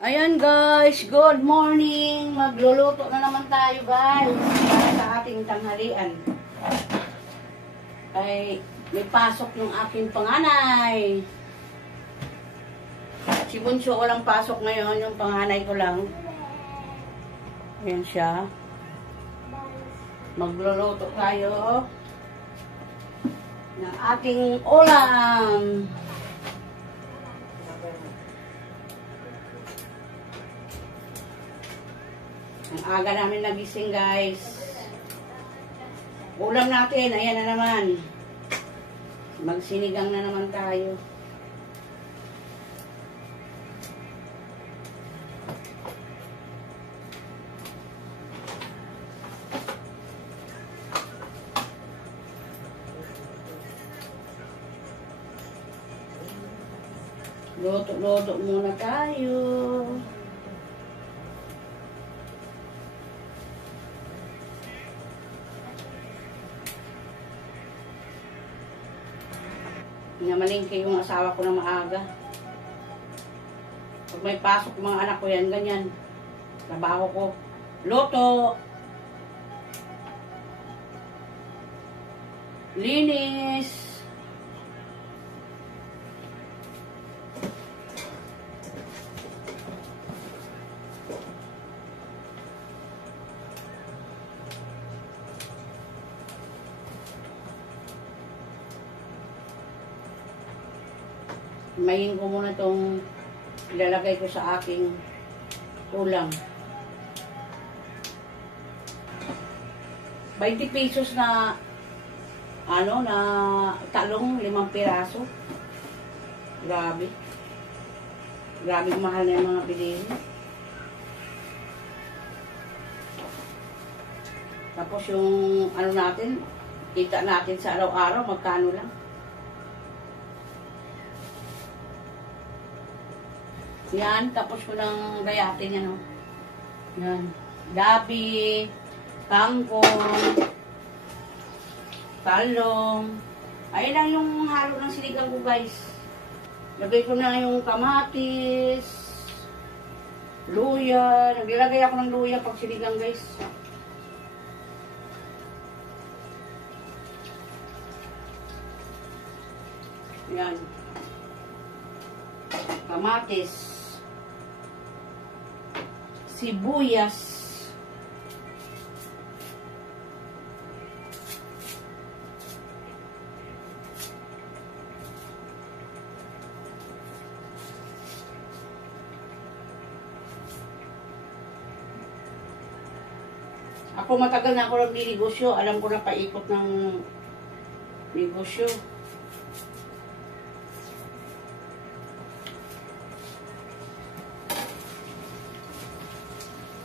Ayan guys, good morning. Magluluto na naman tayo guys para sa ating tanghalian. Ay, may pasok yung aking panganay. Si Bunso walang pasok ngayon, yung panganay ko lang. Ayan siya. Magluluto tayo ng ating ulam. Ang aga namin nagising guys. Ulam natin, ayan na naman. Magsinigang na naman tayo. Luto-luto muna tayo. Namalingki yung asawa ko na maaga. Pag may pasok yung mga anak ko yan, ganyan. Trabaho ko. Luto. Linis. Mayin ko muna itong ilalagay ko sa aking ulam. 20 pesos na na talong, 5 piraso. Grabe. Grabe mahal na yung mga bilihin. Tapos yung natin, kita natin sa araw-araw, magkano lang. Yan, tapos ko ng gayatin yan, Yan. Gabi, kangkong, talong. Ayun lang yung halo ng sinigang ko, guys. Lagay ko na yung kamatis, luya. Naglalagay ako ng luya pag sinigang, guys. Yan. Kamatis. Sibuyas. Ako matagal na ako nagninegosyo. Alam ko na paikot ng negosyo.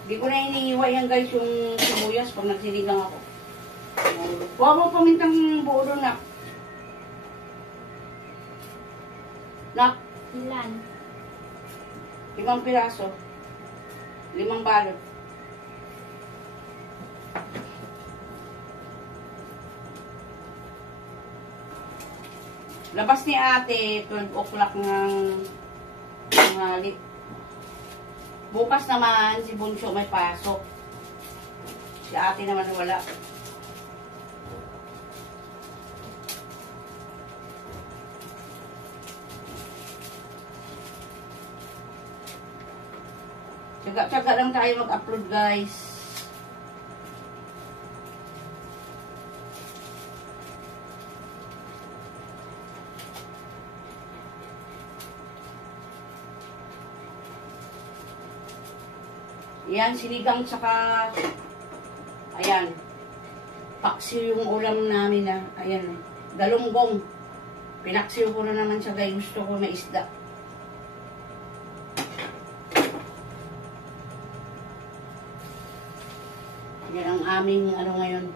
Hindi ko na iniiwa yan guys yung sibuyas pag nagsinigang ako. Huwag mo pamintang buo doon, nak. Nak? Ilan? 5 piraso. 5 balot. Labas ni ate, 12 o'clock ng tanghali. Bukas naman, si Bunso may pasok. Si ate naman wala. Tsaga-tsaga lang tayo mag-upload, guys. Yan, sinigang tsaka ayan, paksiw yung ulam namin na, ayan, galunggong. Pinaksiw ko na naman siya, guys. Gusto ko may isda. Yan ang aming ngayon.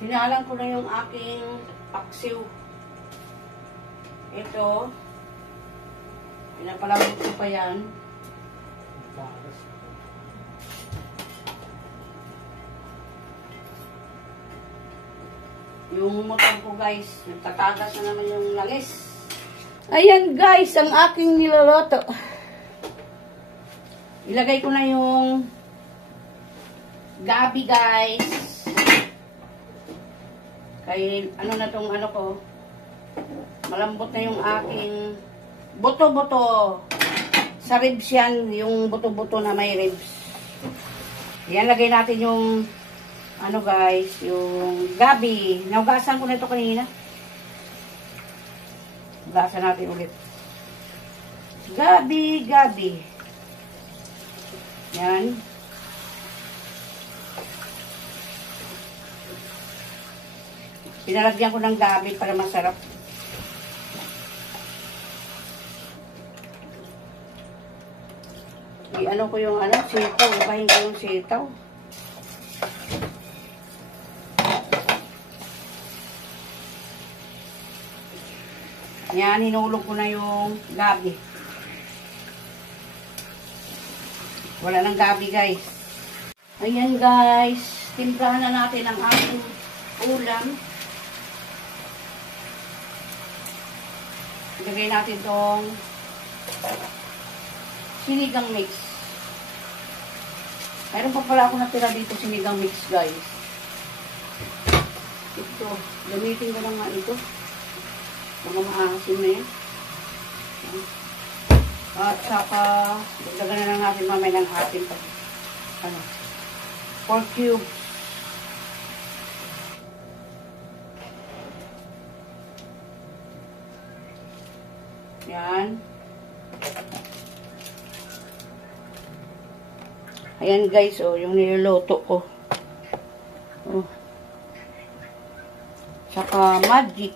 Sinalang ko na yung aking paksiw. Ito, pinapalambot ko pa yan. Yung motor ko guys, nagtatagas na naman yung langis. Ayan guys, ang aking niloloto. Ilagay ko na yung gabi, guys. Kay, ano na tong ano ko. Malambot na yung aking buto-buto. Sa ribs yan, yung buto-buto na may ribs. Yan, lagay natin yung, ano guys, yung gabi. Naugasan ko na ito kanina. Ugasan natin ulit. Gabi, gabi. Yan. Pinalagyan ko ng gabi para masarap. I-ano ko yung ano, sitaw. Ubahin ko yung sitaw. Yan, hinulog ko na yung gabi. Wala nang gabi, guys. Ayan, guys. Timplahan na natin ang ating ulam. Ilagay natin tong sinigang mix. Mayroon pa pala ako natira dito sinigang mix, guys. Ito. Gamitin ko lang nga ito. Mga maasim na yan. At saka, dagdagan na lang natin mamaya ng ating pork cubes. Yan. Ayan guys, oh, yung niluluto ko. Oh. Saka magic.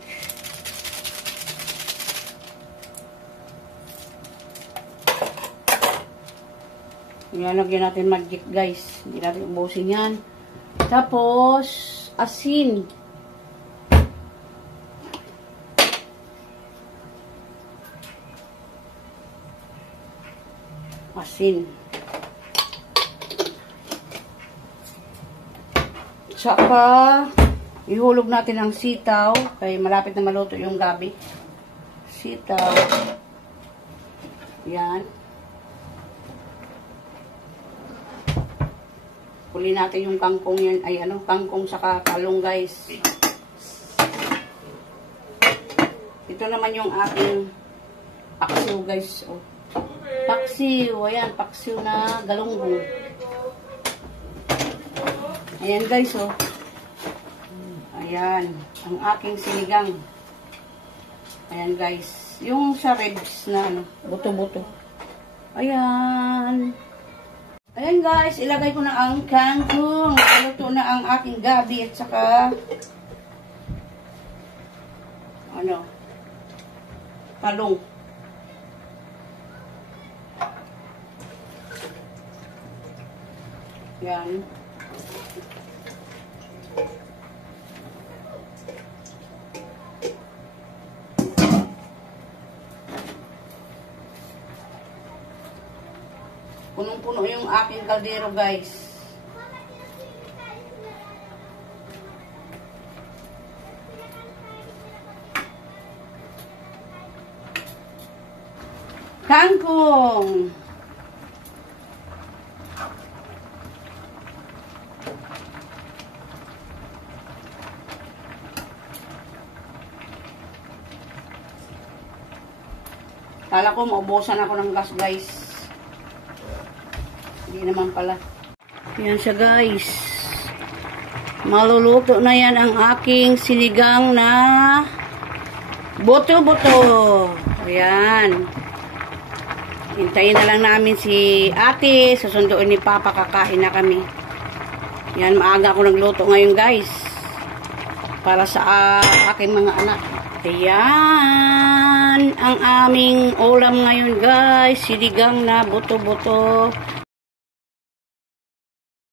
Yan, lagyan natin magic guys. Hindi natin ubusin yan. Tapos, asin. Asin. Saka, ihulog natin ang sitaw. Kaya malapit na maluto yung gabi. Sitaw. Yan. Huli natin yung kangkong yan. Ay, ano, kangkong saka talong, guys. Ito naman yung aking paksiw, guys. Oh. Paksiw. Ayan, paksiw na galunggong. Ayan, guys, oh. Ayan, ang aking sinigang. Ayan, guys. Yung sa ribs na, ano, buto-buto. Ayan. Ayan guys, ilagay ko na ang kangkong. Naluto na ang aking gabi at saka ano, talong. Yan. Punong-puno yung aking kaldero, guys. Kangkong. Kala ko maubusan ako ng gas, guys. Hindi naman pala. Yan siya, guys. Maluluto na yan ang aking sinigang na buto-buto. Ayan. Hintayin na lang namin si ate. Susunduin ni Papa. Kakain na kami. Yan, maaga ako nagluto ngayon, guys. Para sa aking mga anak. Ayan. Ang aming ulam ngayon, guys. Sinigang na buto-buto.